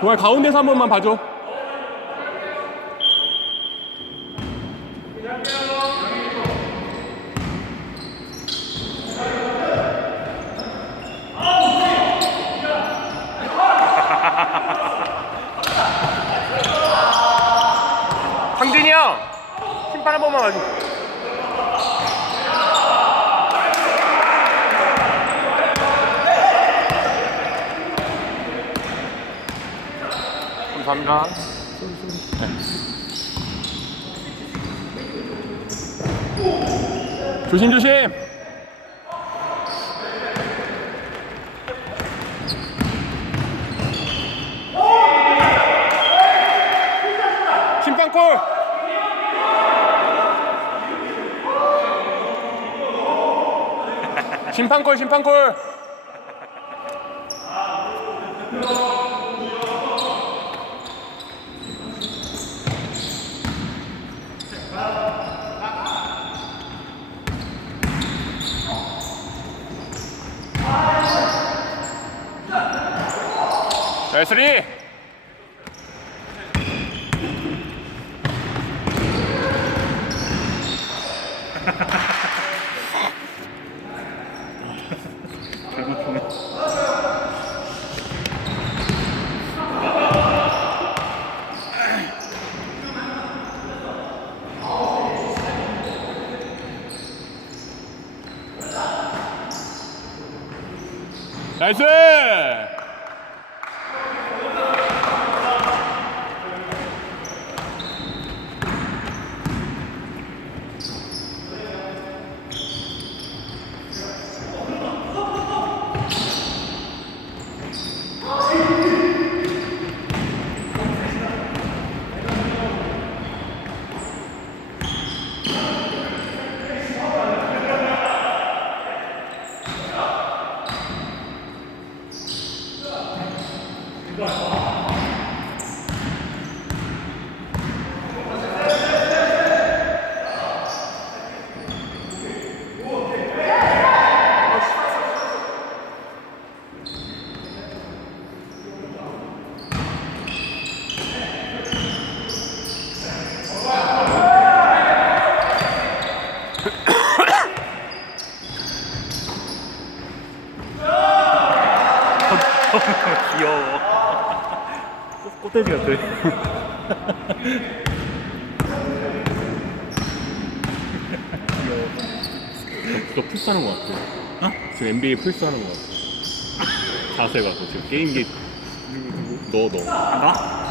동아 가운데서 한 번만 봐줘. 상진이 형! 신발 한 번만 봐줘. 감사합니다. 조심 조심. 심판골. 심판골 심판골. 나이스리. 나이스! 귀여워. 꽃- 꽃돼지 너 풀스하는 것 같아. 어? 지금 NBA 풀스하는 것 같아. 자세가 그 지금 게임기 너 너. 나? 아.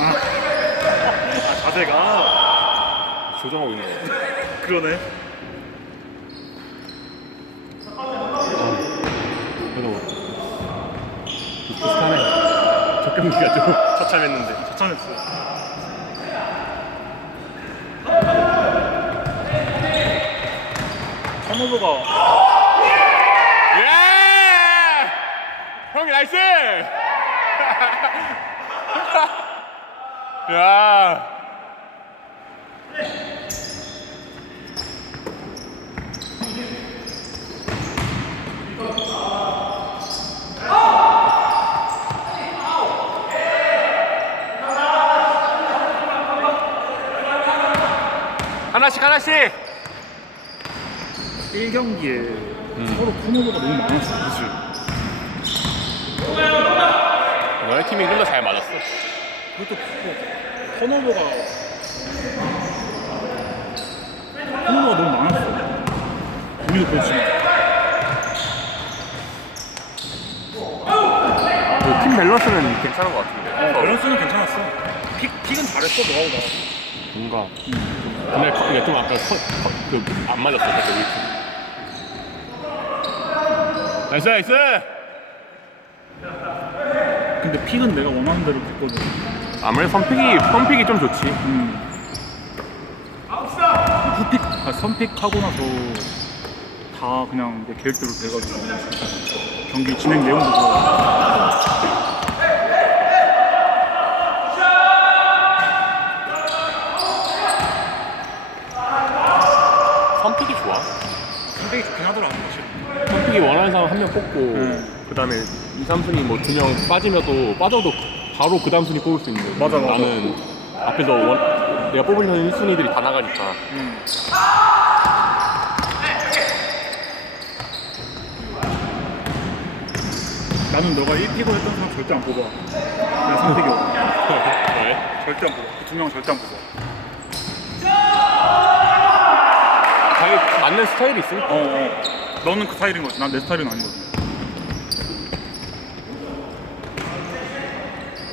아, 자세가. 조정하고 있는 것 같아. 그러네. 그래서 비슷하네. 첫 경기가 좀 처참했는데. 처참했어. 턴오버가 예! 형이 나이스! 야. 하나씩 하나씩. 1경기에 서로 턴오버가 너무 많았어. 그치? 너네 팀이 좀 더 잘 맞았어. 그것도 그거 턴오버가 턴오버가 너무 많았어. 우리도 그렇지만. 그팀 밸런스는 괜찮은 것 같은데. 어, 밸런스는 괜찮았어. 픽, 픽은 잘했어, 너하고 나. 뭔가 근데 거- 이게 좀 아까 그안 맞았어 팀. 나이스 나이스. 근데 픽은 내가 원하는 대로 됐거든. 아무래도 선픽이 선픽이 좀 좋지. 음. 후픽, 아, 선픽 하고 나서 다 그냥 내 계획대로 돼가지고 경기 진행 내용도 그렇고 선픽이 좋아. 선픽이 좋긴 하더라고 사실. 선픽이 원하는 사람 한 명 뽑고 음. 그다음에 2, 3순위 뭐 두 명 빠지면도 빠져도 바로 그 다음 순위 뽑을 수 있는데 맞아, 맞아. 나는 앞에서 원, 내가 뽑으려는 1순위들이 다 나가니까 음. 나는 너가 1픽을 했던 사람 절대 안 뽑아. 내 선택이 없어. 왜? 절대 안 뽑아. 그 두 명 절대 안 뽑아. 자기 맞는 스타일이 있으니까 어, 어. 너는 그 스타일인 거지. 난 내 스타일은 아니거든.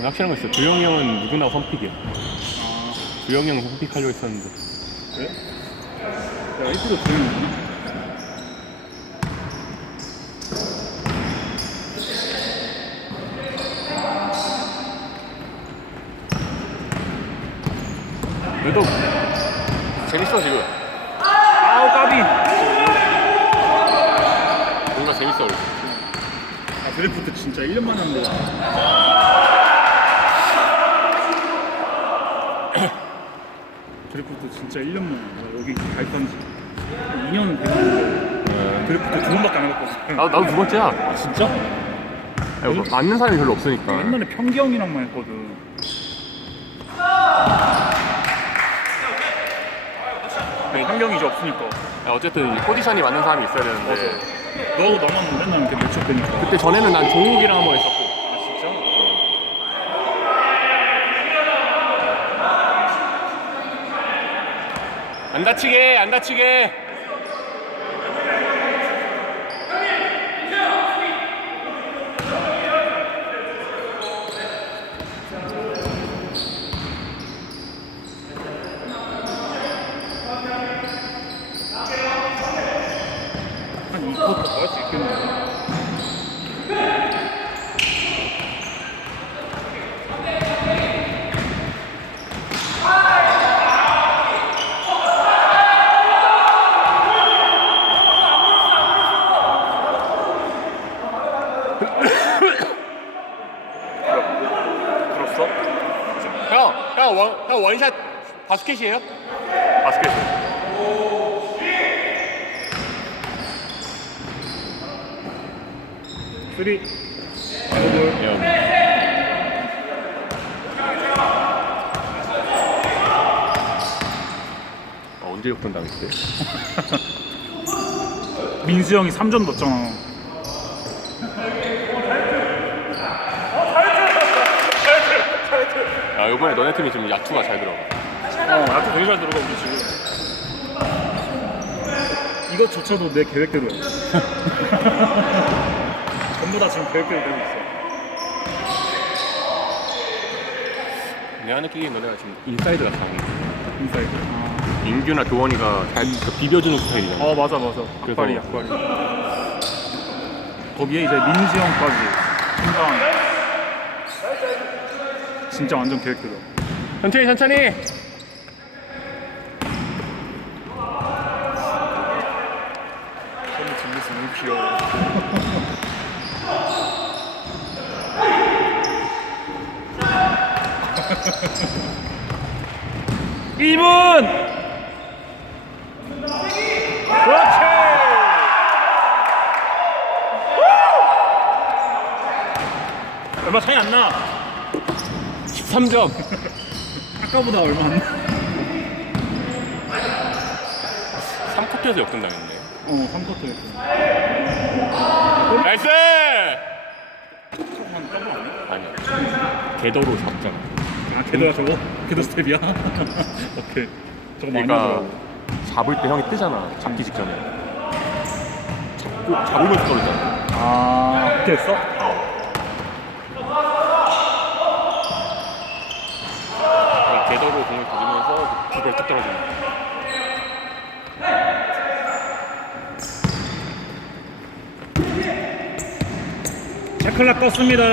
확실한 거 있어 두영이 형은 누구나 선픽이야 아, 두영이 형 선픽하려고 했었는데 그래? 야, 1픽을 두 명이구나. 그래도 재밌어 지금 아우, 까비! 뭔가 재밌어. 아, 드래프트 진짜 1년 만에 한 거야. 드래프트 진짜 1년 만에. 나 여기 가입한 지 2년 됐는데 드래프트 두 번밖에 안 해봤거든. 나도, 나도 두 번째야 아, 진짜? 아니, 뭐 맞는 사람이 별로 없으니까 옛날에 평경이랑만 했거든. 평경이 이제 없으니까. 야, 어쨌든 이 포지션이 맞는 사람이 있어야 되는데 맞아. 너하고 나만 맨날 이렇게 매치되니까. 그때 전에는 난 종욱이랑 한번 했었고 아, 진짜? 안 다치게 안 다치게 한 2컷 더할 수 있겠네. 들었어? 형! 형, 원, 원샷 바스켓이에요? 바스켓. 쓰리. 형 아, 언제 역전 당했대? 민수 형이 3점 넣었잖아. 이번에 너네 팀이 지금 야투가 잘 들어가 어, 나도 되게 잘 들어가 우리 지금. 이것조차도 내 계획대로야. 전부 다 지금 계획대로 되고 있어. 내가 느끼기엔 너네가 지금 인사이드가 강해 인사이드. 민규나 교원이가 잘 비벼주는 스타일이야 어 맞아 맞아. 그래서- 악발이 악발이. 거기에 이제 민수 형까지 순간 진짜 완전 계획대로. 천천히 천천히 너무 재밌어 너무 귀여워. 이분 그렇지! 얼마 차이 안 나. 13점 아까보다 얼마 안 나. 3쿼터에서 역전 당했네 어, 3쿼터였어. 나이스! 한 더블 아니야? 아니야 개도로 잡잖아 아, 걔도야 저거? 걔도 스텝이야? 오케이. 저거 많이 그러니까 하더라고. 잡을 때 형이 뜨잖아 잡기 직전에 잡고 잡으면서 떨어지잖아 아, 그렇게 했어? 개도로 공을 가지면서 그걸 뚝 떨어지는 거야 체클락 떴습니다.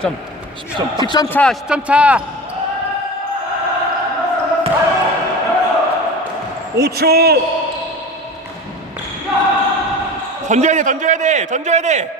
점 10점 10점 차 10점 차 5초! 던져야 돼 던져야 돼 던져야 돼